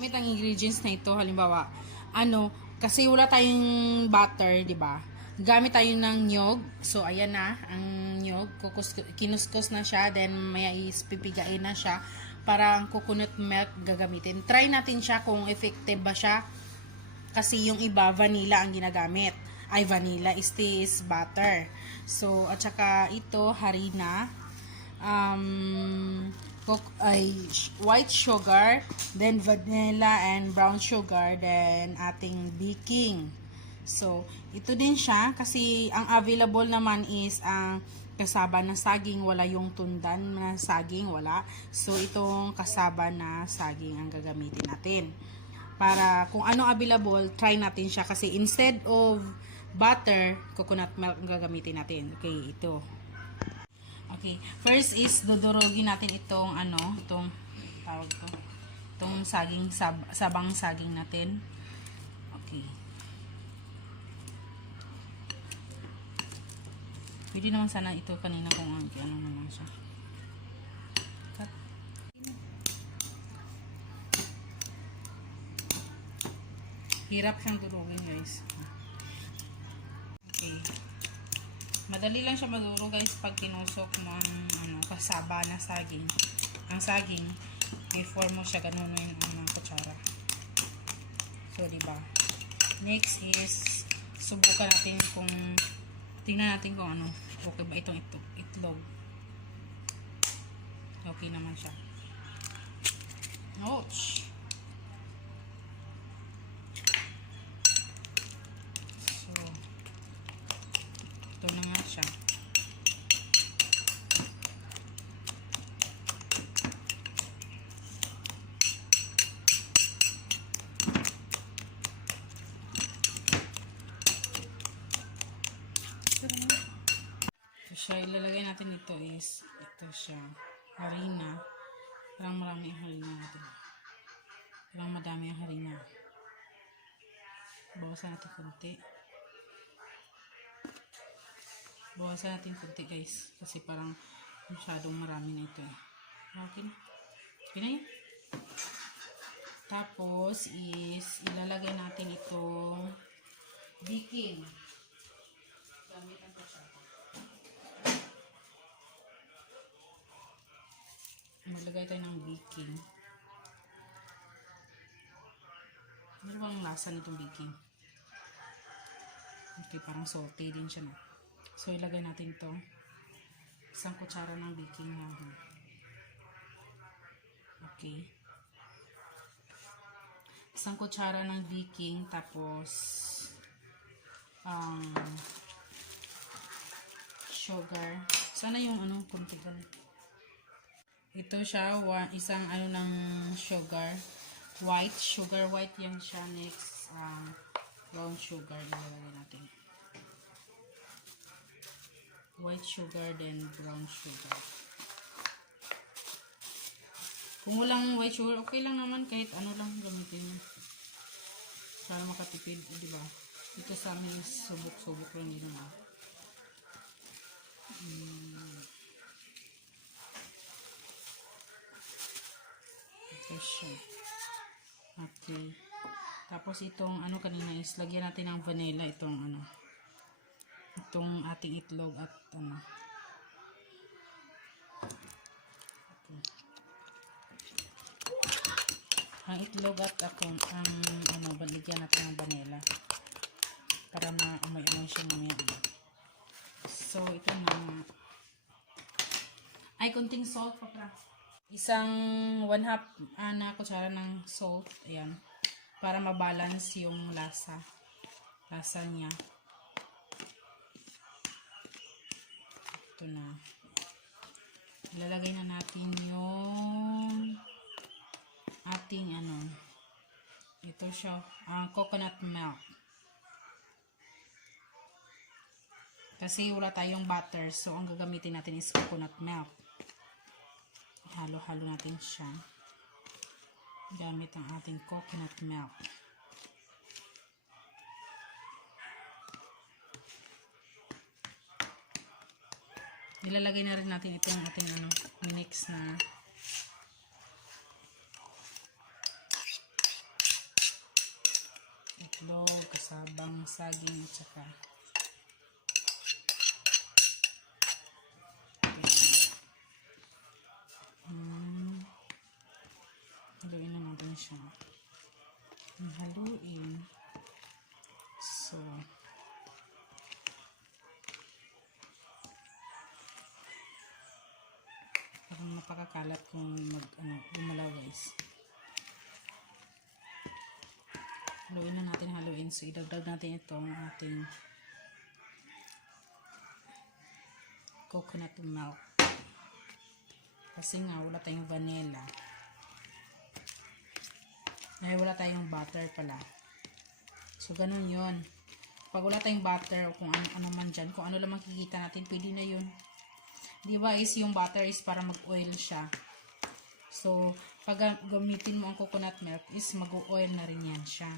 Gamit ang ingredients na ito, halimbawa, kasi wala tayong butter, di ba? Gamit tayo ng niyog. So, ayan na, ang niyog. Kinuskus na siya, then maya is pipigain na siya para ang coconut milk gagamitin. Try natin siya kung effective ba siya. Kasi yung iba, vanilla ang ginagamit. Ay, vanilla is butter. So, at saka ito, harina. White sugar, then vanilla and brown sugar, then ating baking. So, ito din siya kasi ang available naman is ang kasaba na saging, wala yung tundan na saging, wala. So, itong kasaba na saging ang gagamitin natin. Para kung ano available, try natin siya kasi instead of butter, coconut milk ang gagamitin natin. Okay, ito. Okay, first is dudurugin natin itong itong tawag to. Itong saging sabang saging natin. Okay. Pwede naman sana ito kanina kung ano naman siya. Cut. Hirap siyang durugin, guys. Okay. Madali lang siya maduro, guys, pag tinusok mo ang kasaba na saging. Ang saging, before mo siya ganunin ang kutsara. So, diba? Next is, subukan natin kung, tingnan natin kung okay ba itong itlog. Okay naman siya. Ouch! Ito na nga siya. So siya, ilalagay natin ito is, ito siya, harina. Parang marami ang harina natin. Parang madami ang harina. Bawasan natin konti. Bawasan natin konti, guys. Kasi parang masyadong marami na ito. Okay na. Okay na yun. Tapos is ilalagay natin itong baking. Gamit ang kutsara. Maglagay tayo ng baking. Ano bang lasa nitong baking? Okay, parang salty din siya na. So, ilagay natin ito. Isang kutsara ng baking na. Okay. Isang kutsara ng baking, tapos sugar. Sana yung konti ganun. Ito siya, isang ng sugar. White sugar, white yan siya. Next, brown sugar. Ilalagay natin. White sugar, then brown sugar. Kung walang white sugar, okay lang naman. Kahit lang gamitin mo. Para makatipid, diba? Ito sa amin, subok-subok lang din naman. Ito siya. Okay. Tapos itong kanina is lagyan natin ng vanilla. Itong ating itlog at Okay. Ang itlog at baligyan natin ng vanilla para maamoy-amoy siya mamaya. So, ito na. Ay, konting salt pa pra. Isang 1/2 na kutsara ng salt. Ayan. Para mabalance yung lasa niya. Ito na. Ilalagay na natin yung ating ito siya, coconut milk. Kasi wala tayong butter, so ang gagamitin natin is coconut milk. Halo-halo natin siya gamit ang ating coconut milk. Ilalagay na rin natin itong ating mix na itlog, kasabang saging, at saka haluin na natin siya. Haluin. So, parang napakakalat kung gumalaw guys. Haluin na natin, haluin. So, idagdag natin itong ating coconut milk. Kasi nga, wala tayong vanilla. Ay, wala tayong butter pala. So, ganun yun. Pag wala tayong butter o kung ano man dyan, kung ano lang makikita natin, pwede na yun. Diba is yung butter is para mag-oil siya. So, pag gamitin mo ang coconut milk is mag-oil na rin yan siya.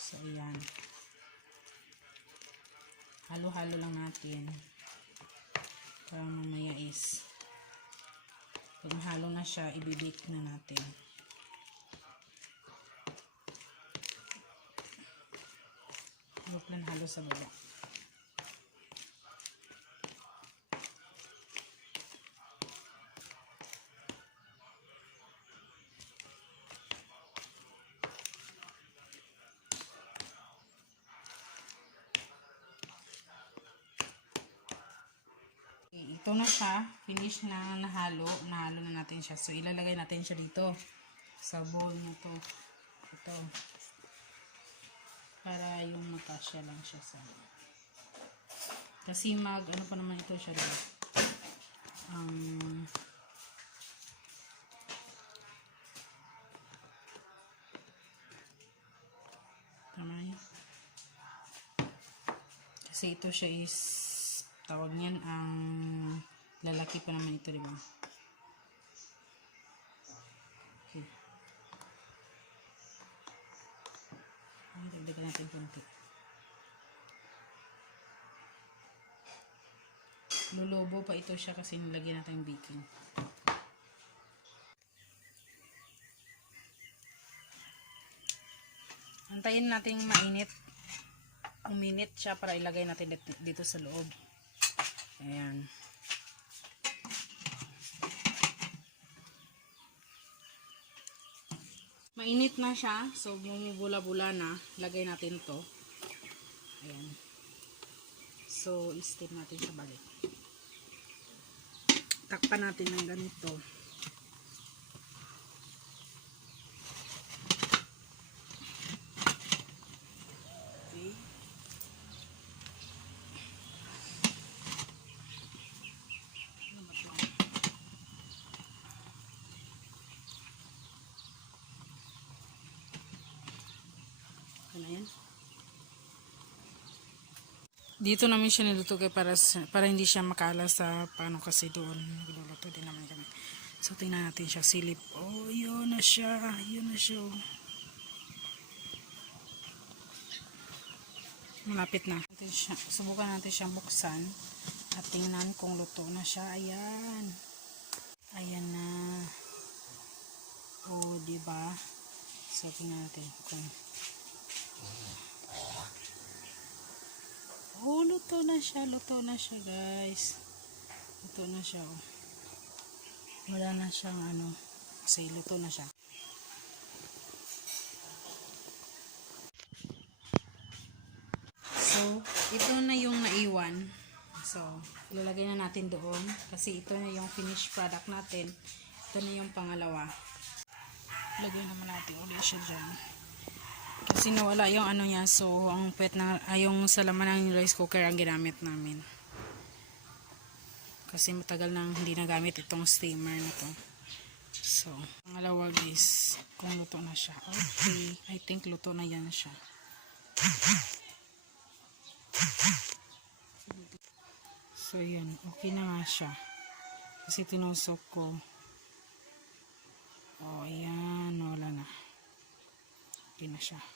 So, ayan. Halo-halo lang natin. Para mamaya is pag mahalo na siya, ibibake na natin. Halo sa baba. Ito na siya. Finish na nahalo. Nahalo na natin siya. So, ilalagay natin siya dito. Sa bowl na to. Ito. Para yung makasya lang siya sa kasi ano pa naman ito siya dito. Tama yun. Kasi ito siya is tawag niyan ang lalaki pa naman ito, diba? Okay. Dagdagan natin konti. Lulubo pa ito siya kasi nilagyan natin yung baking. Antayin natin mainit. Uminit siya para ilagay natin dito sa loob. Ayan. Mainit na siya. So, bumubula-bula na. Lagay natin to. Ayan. So, i-steam natin siya balik. Takpan natin ng ganito. Okay. Ano yan? Dito namin siya niluto para hindi siya makala sa paano kasi doon nagluluto din naman kami. So tingnan natin siya silip. Oh, yun na siya. Yun na siya. Malapit na. Subukan natin siya buksan at tingnan kung luto na siya. Ayan. Ayan na. Oh, diba? So tingnan natin kung oh, luto na siya guys. Luto na siya, oh. Wala na siyang kasi luto na siya. So, ito na yung naiwan. So, ilalagay na natin doon kasi ito na yung finished product natin. Ito na yung pangalawa. Lagay naman natin ulit siya dyan. Kasi nawala yung niya, so ang yung sa laman ng rice cooker ang ginamit namin. Kasi matagal nang hindi nagamit itong steamer na to. So, pangalawa guys, kung luto na siya. Okay, I think luto na yan siya. So, yan, okay na nga siya. Kasi tinusok ko. Oh, ayan, wala na. Okay na siya.